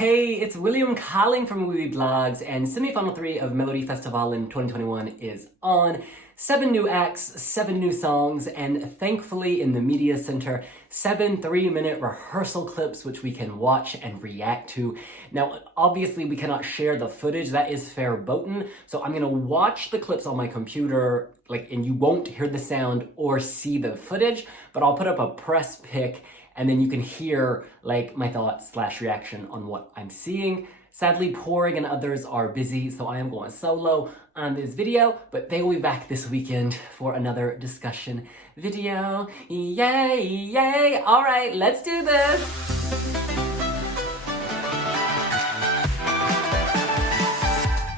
Hey, it's William calling from Wee Blogs, and semi-final 3 of Melody Festival in 2021 is on. 7 new acts, 7 new songs, and thankfully in the media center, 7 3-minute rehearsal clips which we can watch and react to. Now, obviously we cannot share the footage, that is verboten, so I'm gonna watch the clips on my computer, and you won't hear the sound or see the footage, but I'll put up a press pic and then you can hear my thoughts / reaction on what I'm seeing. Sadly, Porig and others are busy, so I am going solo on this video, but they will be back this weekend for another discussion video. Yay, yay! All right, let's do this!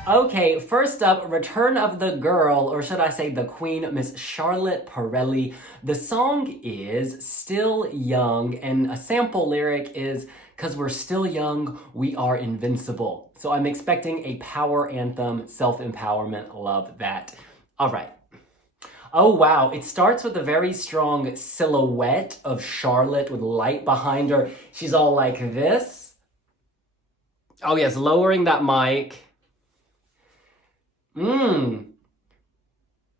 Okay, first up, Return of the Girl, or should I say the Queen, Miss Charlotte Pirelli. The song is Still Young, and a sample lyric is, "'Cause we're still young, we are invincible." So I'm expecting a power anthem, self-empowerment, love that. All right. Oh wow, it starts with a very strong silhouette of Charlotte with light behind her. She's all like this. Oh yes, lowering that mic.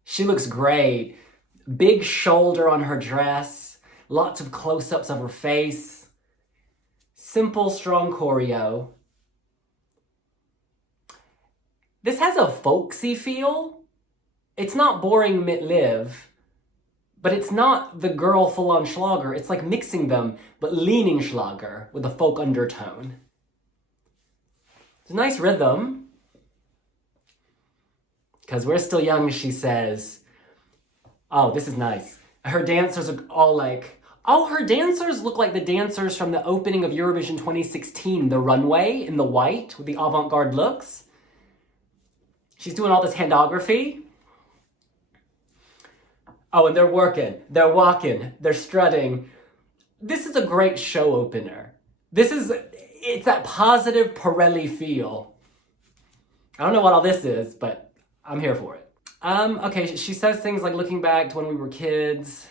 She looks great. Big shoulder on her dress. Lots of close-ups of her face. Simple, strong choreo. This has a folksy feel. It's not boring mit-live, but it's not the girl full-on Schlager. It's like mixing them, but leaning Schlager with a folk undertone. It's a nice rhythm. "'Cause we're still young," she says. Oh, this is nice. Her dancers are all her dancers look like the dancers from the opening of Eurovision 2016, the runway in the white with the avant-garde looks. She's doing all this handography. Oh, and they're working, they're walking, they're strutting. This is a great show opener. It's that positive Pirelli feel. I don't know what all this is, but I'm here for it. Okay, she says things like looking back to when we were kids.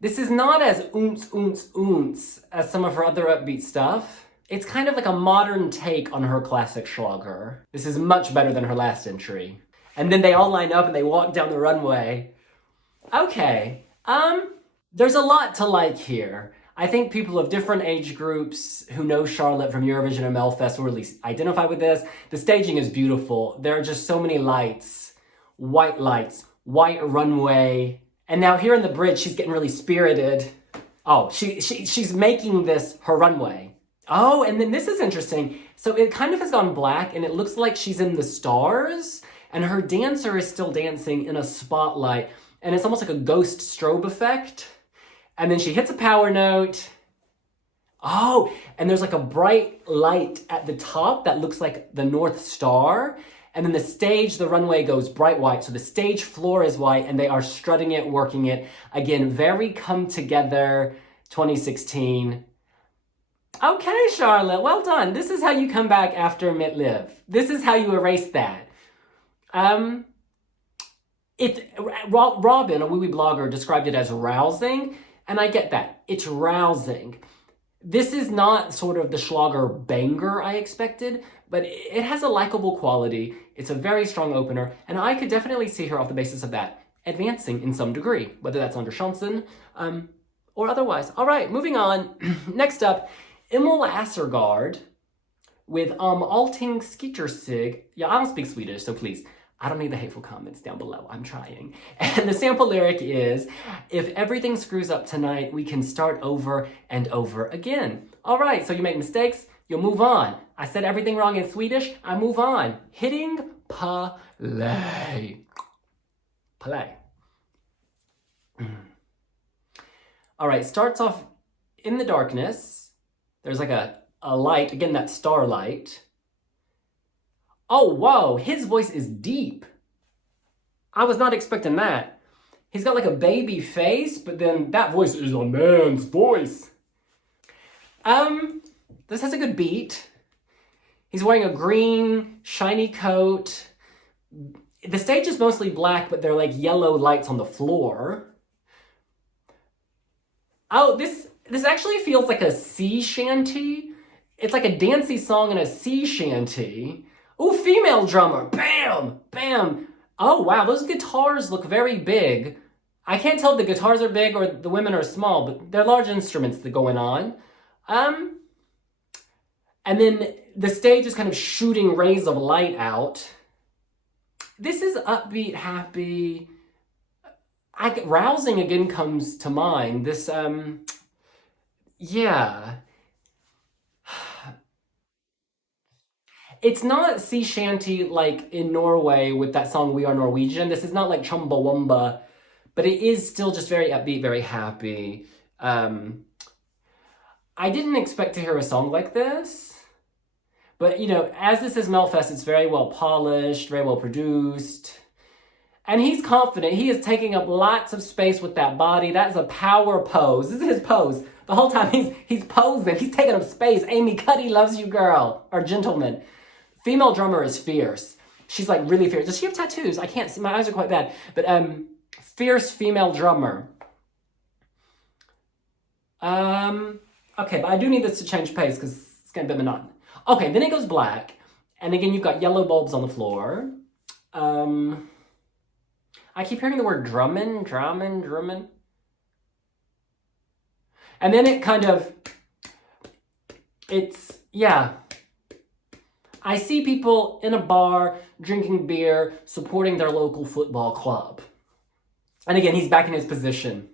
This is not as oonce as some of her other upbeat stuff. It's kind of like a modern take on her classic Schlager. This is much better than her last entry. And then they all line up and they walk down the runway. Okay, there's a lot to like here. I think people of different age groups who know Charlotte from Eurovision and Melfest will at least identify with this. The staging is beautiful. There are just so many lights, white runway. And now here in the bridge, she's getting really spirited. Oh, she's making this her runway. Oh, and then this is interesting. So it kind of has gone black and it looks like she's in the stars and her dancer is still dancing in a spotlight. And it's almost like a ghost strobe effect. And then she hits a power note. Oh, and there's like a bright light at the top that looks like the North Star. And then the stage, the runway goes bright white. So the stage floor is white and they are strutting it, working it. Again, very come together 2016. Okay, Charlotte, well done. This is how you come back after mit-live. This is how you erase that. Robin, a wee blogger, described it as rousing. And I get that. It's rousing. This is not sort of the Schlager banger I expected, but it has a likable quality. It's a very strong opener, and I could definitely see her off the basis of that advancing in some degree, whether that's under Chanson or otherwise. All right, moving on. Next up, Emil Assergaard with Allting Skittersig. Yeah, I don't speak Swedish, so please. I don't need the hateful comments down below. I'm trying. And the sample lyric is, "If everything screws up tonight, we can start over and over again." All right, so you make mistakes, you'll move on. I said everything wrong in Swedish, I move on. Hitting play. Play. All right, starts off in the darkness. There's like a light, again, that starlight. Oh, whoa, his voice is deep. I was not expecting that. He's got like a baby face, but then that voice is a man's voice. This has a good beat. He's wearing a green, shiny coat. The stage is mostly black, but there are like yellow lights on the floor. Oh, this actually feels like a sea shanty. it's like a dancey song and a sea shanty. Ooh, female drummer. Bam! Bam! Oh, wow, those guitars look very big. I can't tell if the guitars are big or the women are small, but they're large instruments that going on. And then the stage is kind of shooting rays of light out. This is upbeat, happy. Rousing again comes to mind. This, yeah. It's not sea shanty like in Norway with that song We Are Norwegian. This is not like Chumbawamba, but it is still just very upbeat, very happy. I didn't expect to hear a song like this, but you know, as this is Melfest, it's very well polished, very well produced. And he's confident. He is taking up lots of space with that body. That's a power pose. This is his pose. The whole time he's posing. He's taking up space. Amy Cuddy loves you, girl. Or gentleman. Female drummer is fierce. She's like really fierce. Does she have tattoos? I can't see. My eyes are quite bad. But fierce female drummer. Okay, but I do need this to change pace because it's getting a bit monotonous. Okay, then it goes black. And again, you've got yellow bulbs on the floor. I keep hearing the word drumming. And then it kind of, yeah. I see people in a bar drinking beer, supporting their local football club. And again, he's back in his position.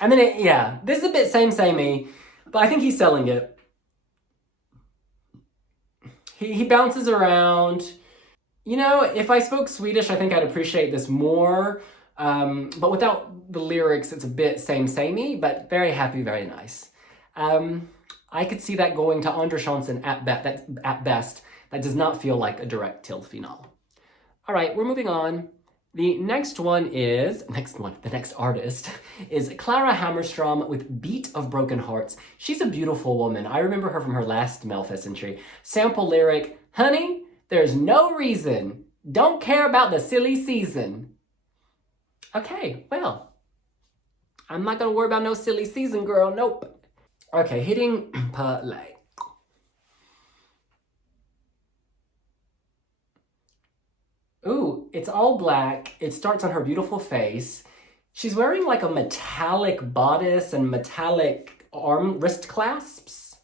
And then this is a bit samey, but I think he's selling it. He bounces around. You know, if I spoke Swedish, I think I'd appreciate this more. But without the lyrics, it's a bit samey, but very happy, very nice. I could see that going to Anders Hansen at best. That does not feel like a direct till finale. All right, we're moving on. The next artist is Clara Hammerstrom with Beat of Broken Hearts. She's a beautiful woman. I remember her from her last Melfest entry. Sample lyric, honey, there's no reason. Don't care about the silly season. Okay, well, I'm not gonna worry about no silly season, girl. Nope. Okay, hitting play. Ooh, it's all black. It starts on her beautiful face. She's wearing like a metallic bodice and metallic wrist clasps.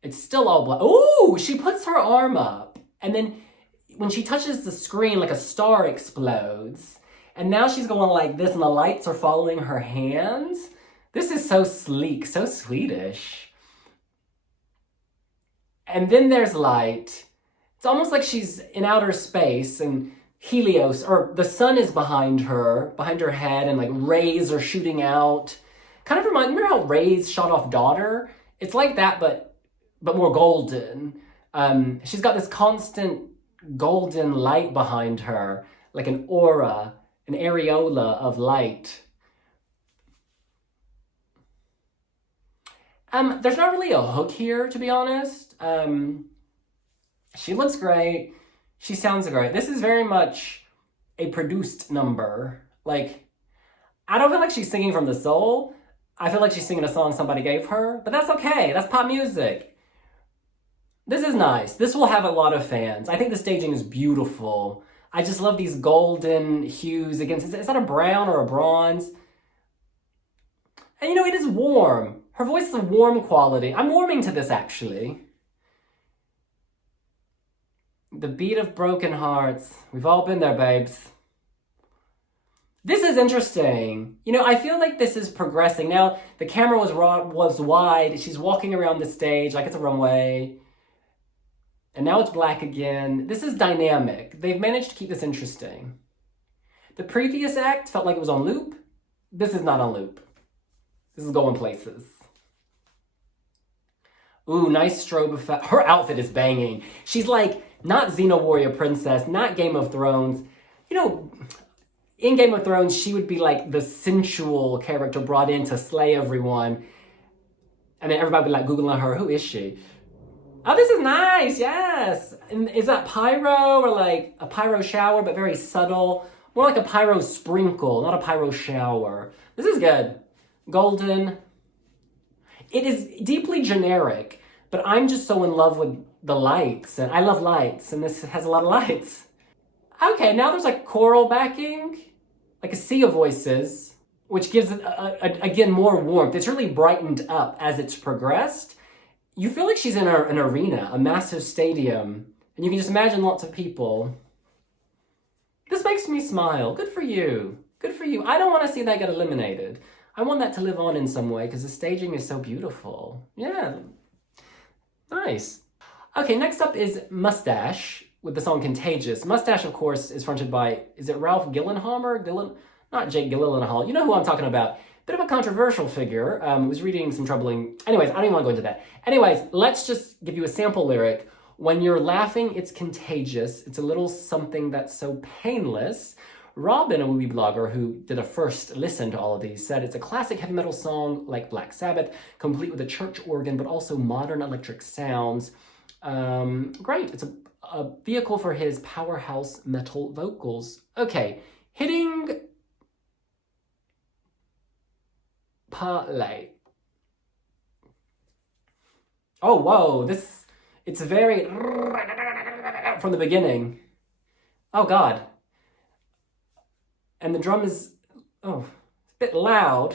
It's still all black. Ooh, she puts her arm up. And then when she touches the screen, like a star explodes. And now she's going like this and the lights are following her hands. This is so sleek, so Swedish. And then there's light. It's almost like she's in outer space and Helios, or the sun is behind her head, and like rays are shooting out. Kind of remember how rays shot off Daughter? It's like that, but more golden. She's got this constant golden light behind her, like an aura, an areola of light. There's not really a hook here, to be honest. She looks great. She sounds great. This is very much a produced number. Like, I don't feel like she's singing from the soul. I feel like she's singing a song somebody gave her, but that's okay. That's pop music. This is nice. This will have a lot of fans. I think the staging is beautiful. I just love these golden hues against, is that a brown or a bronze? And you know, it is warm. Her voice is a warm quality. I'm warming to this, actually. The beat of broken hearts. We've all been there, babes. This is interesting. You know, I feel like this is progressing. Now, the camera was wide. She's walking around the stage like it's a runway. And now it's black again. This is dynamic. They've managed to keep this interesting. The previous act felt like it was on loop. This is not on loop. This is going places. Ooh, nice strobe effect. Her outfit is banging. She's like, not Xena Warrior Princess, not Game of Thrones. You know, in Game of Thrones, she would be like the sensual character brought in to slay everyone. And then everybody would be like Googling her, who is she? Oh, this is nice, yes. And is that pyro or like a pyro shower, but very subtle? More like a pyro sprinkle, not a pyro shower. This is good. Golden. It is deeply generic, but I'm just so in love with the lights, and I love lights, and this has a lot of lights. Okay, now there's like choral backing, like a sea of voices, which gives it, again, more warmth. It's really brightened up as it's progressed. You feel like she's in an arena, a massive stadium, and you can just imagine lots of people. This makes me smile. Good for you. Good for you. I don't want to see that get eliminated. I want that to live on in some way because the staging is so beautiful. Yeah. Nice. Okay, next up is Mustache with the song Contagious. Mustache, of course, is fronted by, is it Ralph Gillenhammer? Not Jake Gyllenhaal. You know who I'm talking about. Bit of a controversial figure. Was reading some troubling... Anyways, I don't even want to go into that. Anyways, let's just give you a sample lyric. When you're laughing, it's contagious. It's a little something that's so painless. Robin, a movie blogger who did a first listen to all of these, said it's a classic heavy metal song like Black Sabbath, complete with a church organ, but also modern electric sounds. Great. It's a vehicle for his powerhouse metal vocals. Okay, hitting play. Oh, whoa, it's very from the beginning. Oh, God. And the drum is, a bit loud.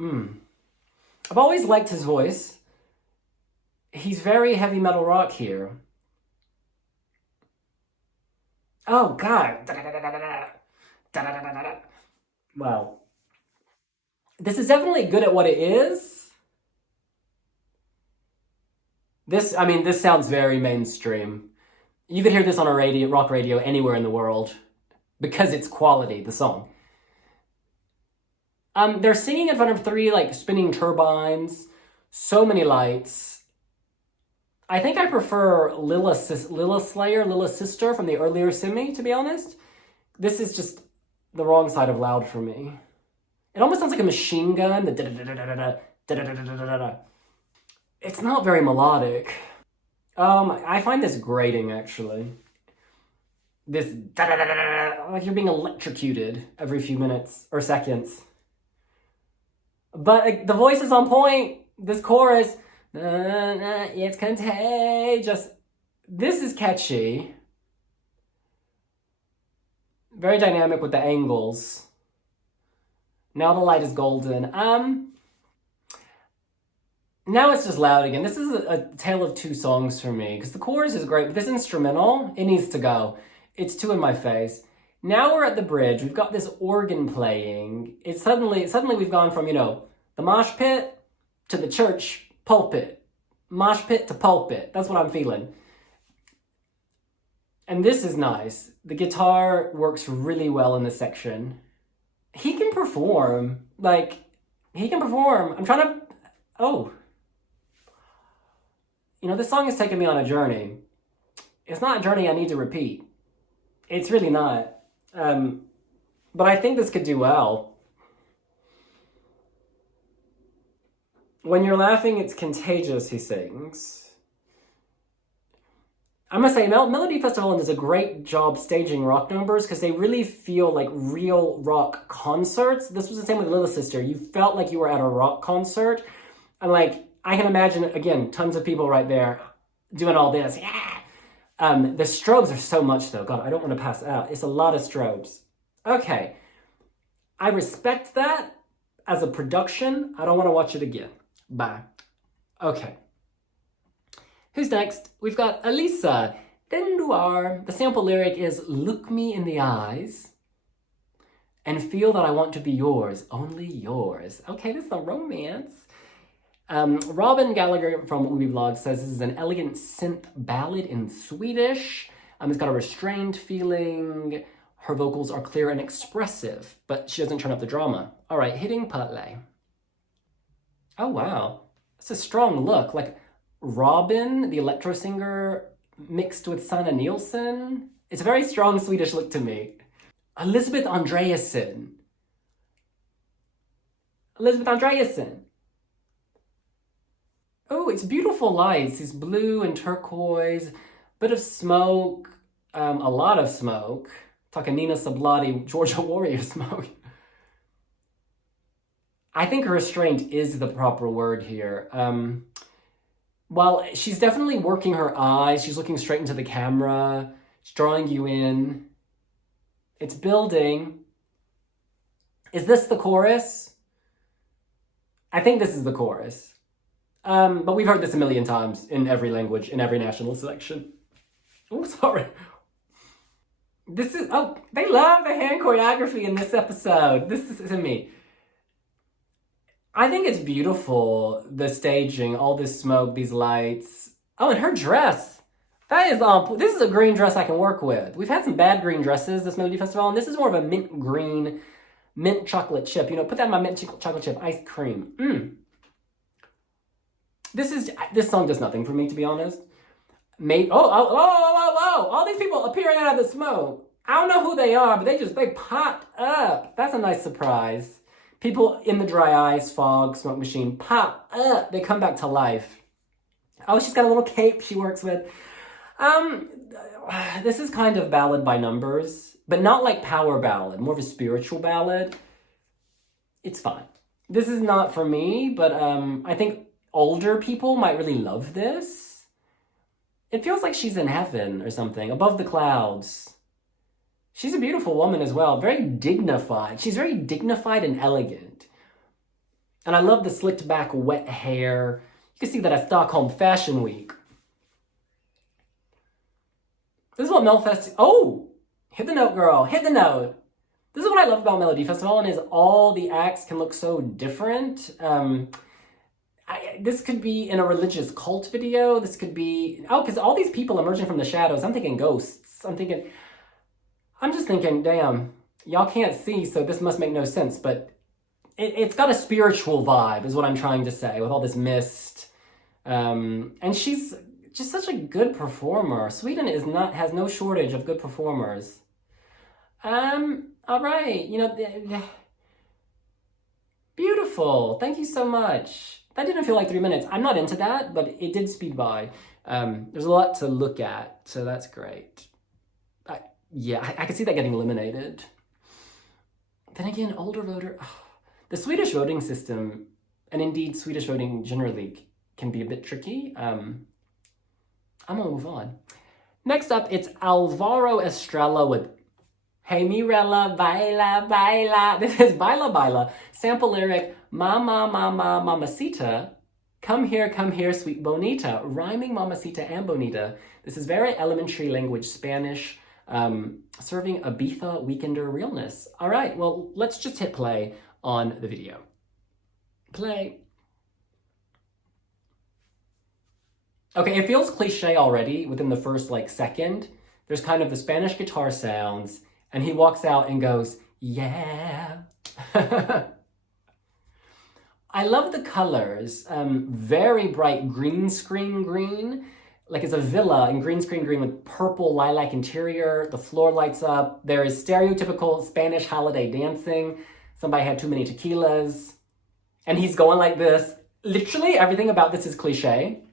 I've always liked his voice. He's very heavy metal rock here. Oh, God. Wow. This is definitely good at what it is. This sounds very mainstream. You could hear this on a rock radio anywhere in the world because it's quality, the song. They're singing in front of 3 like spinning turbines, so many lights. I think I prefer Lilith Sister from the earlier Simi, to be honest. This is just the wrong side of loud for me. It almost sounds like a machine gun. It's not very melodic. I find this grating, actually. This like you're being electrocuted every few minutes or seconds. But the voice is on point. This chorus, it's contagious. This is catchy. Very dynamic with the angles. Now the light is golden. Now it's just loud again. This is a tale of two songs for me, because the chorus is great, but this instrumental, it needs to go. It's too in my face. Now we're at the bridge. We've got this organ playing. It's suddenly we've gone from, the mosh pit to the church pulpit. Mosh pit to pulpit. That's what I'm feeling. And this is nice. The guitar works really well in this section. He can perform. I'm trying to... this song has taken me on a journey. It's not a journey I need to repeat. It's really not. But I think this could do well. When you're laughing, it's contagious, he sings. I must say, Melody Festival does a great job staging rock numbers because they really feel like real rock concerts. This was the same with Little Sister. You felt like you were at a rock concert. And I can imagine, again, tons of people right there doing all this. Yeah. The strobes are so much, though. God, I don't want to pass out. It's a lot of strobes. Okay. I respect that as a production. I don't want to watch it again. Bye. Okay. Who's next? We've got Elisa Denduar. The sample lyric is, "Look me in the eyes and feel that I want to be yours, only yours." Okay, this is a romance. Robin Gallagher from Ubi Blog says this is an elegant synth ballad in Swedish. It's got a restrained feeling. Her vocals are clear and expressive, but she doesn't turn up the drama. All right, hitting play. Oh, wow. That's a strong look. Like Robin, the electro singer, mixed with Sanna Nielsen. It's a very strong Swedish look to me. Elizabeth Andreasen. Oh, it's beautiful lights. These blue and turquoise, bit of smoke, a lot of smoke. Talking Nina Sablati, Georgia Warrior smoke. I think restraint is the proper word here. While she's definitely working her eyes, she's looking straight into the camera, she's drawing you in. It's building. Is this the chorus? I think this is the chorus. But we've heard this a million times in every language, in every national selection. Oh, sorry. This is, oh, they love the hand choreography in this episode. This is to me. I think it's beautiful, the staging, all this smoke, these lights. Oh, and her dress. That is, this is a green dress I can work with. We've had some bad green dresses this Melody Festival, and this is more of a mint green, mint chocolate chip. You know, put that in my mint chocolate chip ice cream. This song does nothing for me, to be honest. All these people appearing out of the smoke. I don't know who they are, but they popped up. That's a nice surprise. People in the dry ice, fog, smoke machine pop up. They come back to life. Oh, she's got a little cape she works with. This is kind of ballad by numbers, but not like power ballad, more of a spiritual ballad. It's fine. This is not for me, but I think older people might really love this. It feels like she's in heaven or something, above the clouds. She's a beautiful woman as well, very dignified. She's very dignified and elegant. And I love the slicked back wet hair. You can see that at Stockholm Fashion Week. This is what Melfest... Oh! Hit the note, girl. Hit the note. This is what I love about Melody Festival, and is all the acts can look so different. This could be in a religious cult video. This could be... Oh, because all these people emerging from the shadows. I'm thinking ghosts. I'm just thinking, damn, y'all can't see, so this must make no sense. But it's got a spiritual vibe, is what I'm trying to say, with all this mist. And she's just such a good performer. Sweden has no shortage of good performers. All right, beautiful. Thank you so much. That didn't feel like 3 minutes. I'm not into that, but it did speed by. There's a lot to look at, so that's great. I could see that getting eliminated. Then again, older voter... The Swedish voting system, and indeed Swedish voting generally, can be a bit tricky. I'm gonna move on. Next up, it's Alvaro Estrella with Hey Mirella, baila, baila. This is Baila Baila. Sample lyric, Mama, mama, mamacita. Come here, sweet bonita. Rhyming mamacita and bonita. This is very elementary language Spanish. Serving Ibiza weekender realness. All right, well, let's just hit play on the video. Play. Okay, it feels cliche already within the first second. There's kind of the Spanish guitar sounds, and he walks out and goes, yeah. I love the colors. Very bright green screen green. Like it's a villa in green screen green with purple lilac interior. The floor lights up. There is stereotypical Spanish holiday dancing. Somebody had too many tequilas. And he's going like this. Literally everything about this is cliche.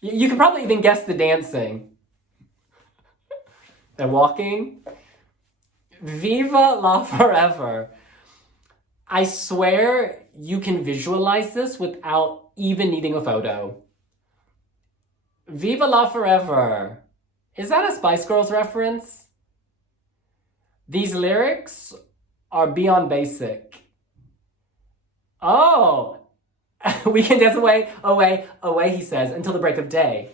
You could probably even guess the dancing. They're walking. Viva la forever. I swear you can visualize this without even needing a photo. Viva la forever. Is that a Spice Girls reference? These lyrics are beyond basic. Oh, we can dance away, he says, until the break of day.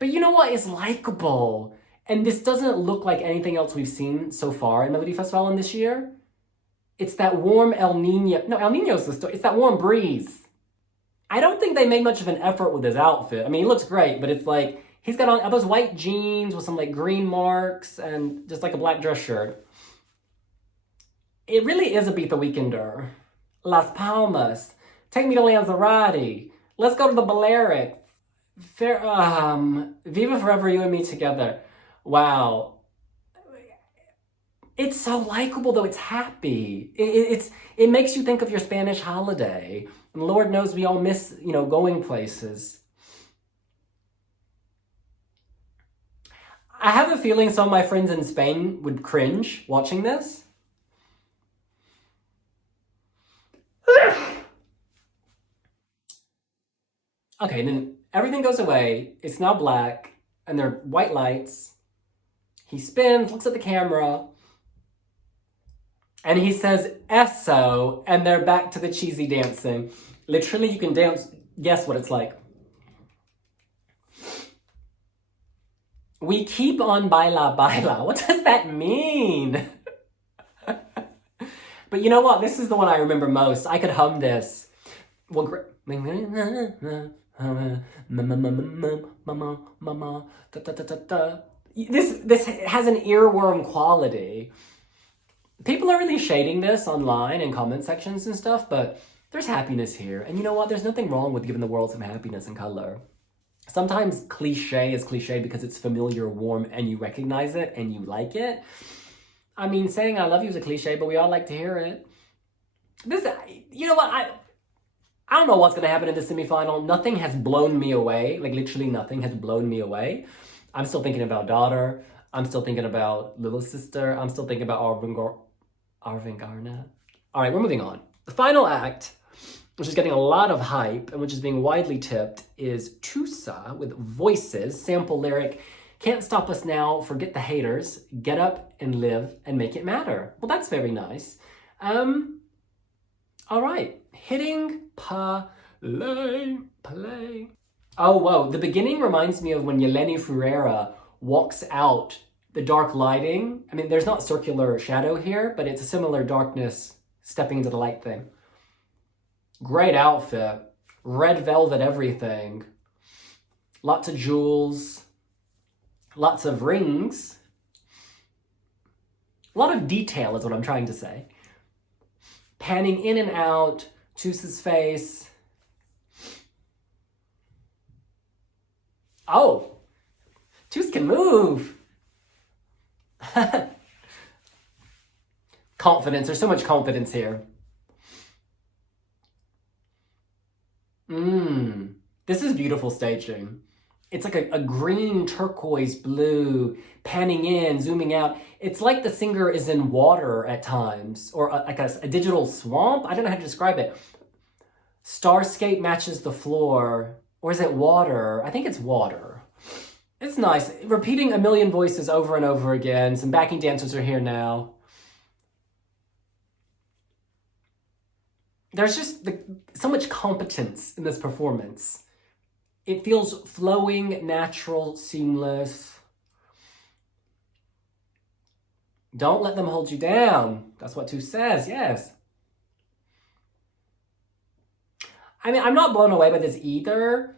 But you know what is likable? And this doesn't look like anything else we've seen so far in Melody Festival in this year. It's that warm El Nino. No, El Nino's the story. It's that warm breeze. I don't think they made much of an effort with his outfit. I mean, he looks great, but it's like, he's got on those white jeans with some green marks and just a black dress shirt. It really is a Ibiza weekender. Las Palmas. Take me to Lanzarote. Let's go to the Balearics. Viva Forever, you and me together. Wow. It's so likable, though. It's happy. It makes you think of your Spanish holiday. And Lord knows we all miss, going places. I have a feeling some of my friends in Spain would cringe watching this. Okay, then everything goes away. It's now black, and there are white lights. He spins, looks at the camera, and he says, "Esso," and they're back to the cheesy dancing. Literally, you can guess what it's like. We keep on baila baila. What does that mean? But you know what? This is the one I remember most. I could hum this. Well, this has an earworm quality. People are really shading this online in comment sections and stuff, but there's happiness here. And you know what? There's nothing wrong with giving the world some happiness and color. Sometimes cliche is cliche because it's familiar, warm, and you recognize it and you like it. I mean, saying I love you is a cliche, but we all like to hear it. This, you know what? I don't know what's going to happen in the semifinal. Nothing has blown me away. Like, literally nothing has blown me away. I'm still thinking about Daughter. I'm still thinking about Little Sister. I'm still thinking about Arvin Garnet. All right, we're moving on. The final act, which is getting a lot of hype and which is being widely tipped, is Tusa with Voices, sample lyric, "Can't stop us now, forget the haters, get up and live and make it matter." Well, that's very nice. All right, hitting play. Oh, whoa, the beginning reminds me of when Yeleni Ferreira walks out, the dark lighting. I mean, there's not circular shadow here, but it's a similar darkness stepping into the light thing. Great outfit, red velvet everything, lots of jewels, lots of rings, a lot of detail is what I'm trying to say. Panning in and out, Tusa's face. Oh, Tus can move. Confidence, there's so much confidence here. This is beautiful staging. It's like a green turquoise blue, panning in, zooming out. It's like the singer is in water at times, or like a digital swamp. I don't know how to describe it. Starscape matches the floor, or is it water? I think it's water. It's nice. Repeating a million voices over and over again. Some backing dancers are here now. There's just so much competence in this performance. It feels flowing, natural, seamless. Don't let them hold you down. That's what Tus says, yes. I mean, I'm not blown away by this either,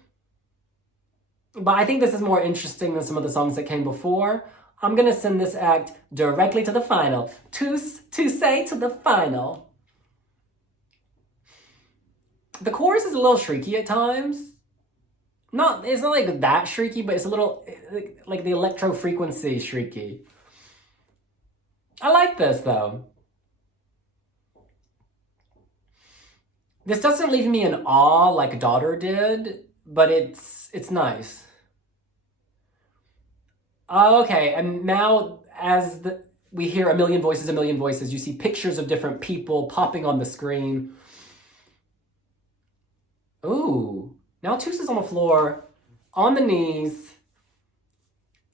but I think this is more interesting than some of the songs that came before. I'm gonna send this act directly to the final. Tus say to the final. The chorus is a little shrieky at times. It's not like that shrieky, but it's a little like the electro frequency shrieky. I like this though. This doesn't leave me in awe like Daughter did, but it's nice. Okay, and now as we hear a million voices, you see pictures of different people popping on the screen. Ooh, now Tus is on the floor, on the knees.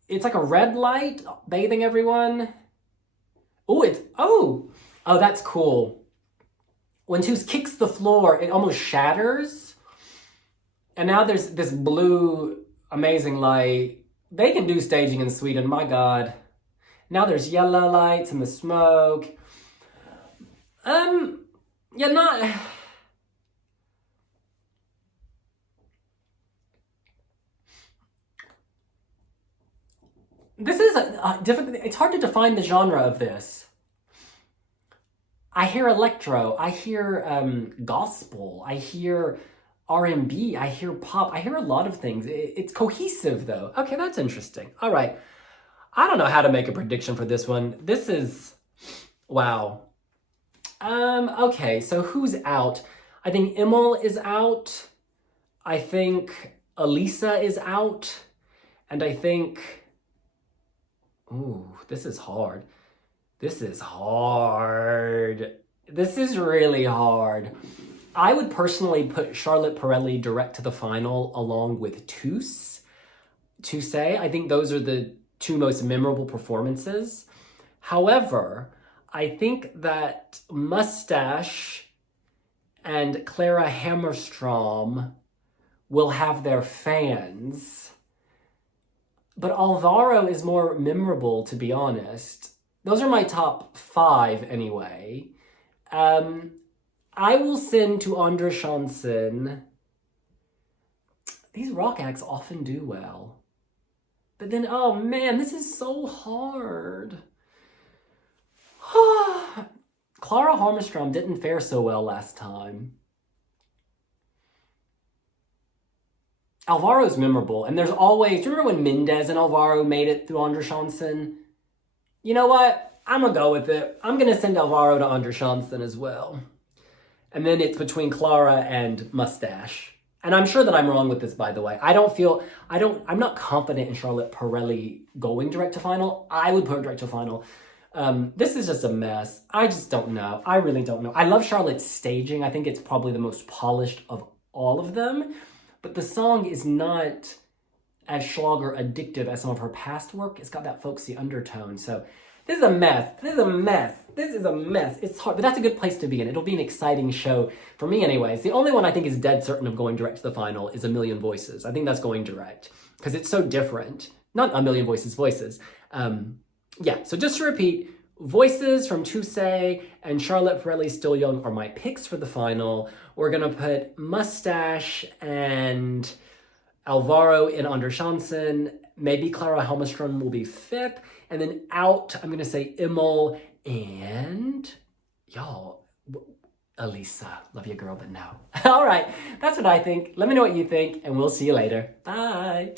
It's like a red light bathing everyone. Oh, that's cool. When Tus kicks the floor, it almost shatters. And now there's this blue, amazing light. They can do staging in Sweden, my God. Now there's yellow lights and the smoke. This is a different, it's hard to define the genre of this. I hear electro, I hear gospel, I hear R&B, I hear pop, I hear a lot of things. It's cohesive though. Okay, that's interesting. All right. I don't know how to make a prediction for this one. This is, wow. Okay, so who's out? I think Emil is out. I think Elisa is out. And I think, ooh, this is hard. This is hard. This is really hard. I would personally put Charlotte Pirelli direct to the final along with Tousse. I think those are the two most memorable performances. However, I think that Mustache and Clara Hammerstrom will have their fans. But Alvaro is more memorable, to be honest. Those are my top 5 anyway. I will send to Andre Chanson. These rock acts often do well. But then, oh man, this is so hard. Clara Hammerstrom didn't fare so well last time. Alvaro's memorable, and there's always, do you remember when Mendez and Alvaro made it through Andre Chanson? You know what? I'm gonna go with it. I'm gonna send Alvaro to Andre Chanson as well. And then it's between Clara and Mustache. And I'm sure that I'm wrong with this, by the way. I'm not confident in Charlotte Pirelli going direct to final. I would put her direct to final. This is just a mess. I just don't know. I really don't know. I love Charlotte's staging. I think it's probably the most polished of all of them. But the song is not as Schlager addictive as some of her past work. It's got that folksy undertone. So this is a mess. It's hard, but that's a good place to be in. It'll be an exciting show for me anyways. The only one I think is dead certain of going direct to the final is A Million Voices. I think that's going direct because it's so different. Not A Million Voices. Yeah, so just to repeat, Voices from Tousse and Charlotte Pirelli Still Young are my picks for the final. We're going to put Mustache and Alvaro in Andre Chanson. Maybe Clara Hammerstrom will be 5th. And then out, I'm going to say Immel and, y'all, Elisa. Love you, girl, but no. All right, that's what I think. Let me know what you think, and we'll see you later. Bye.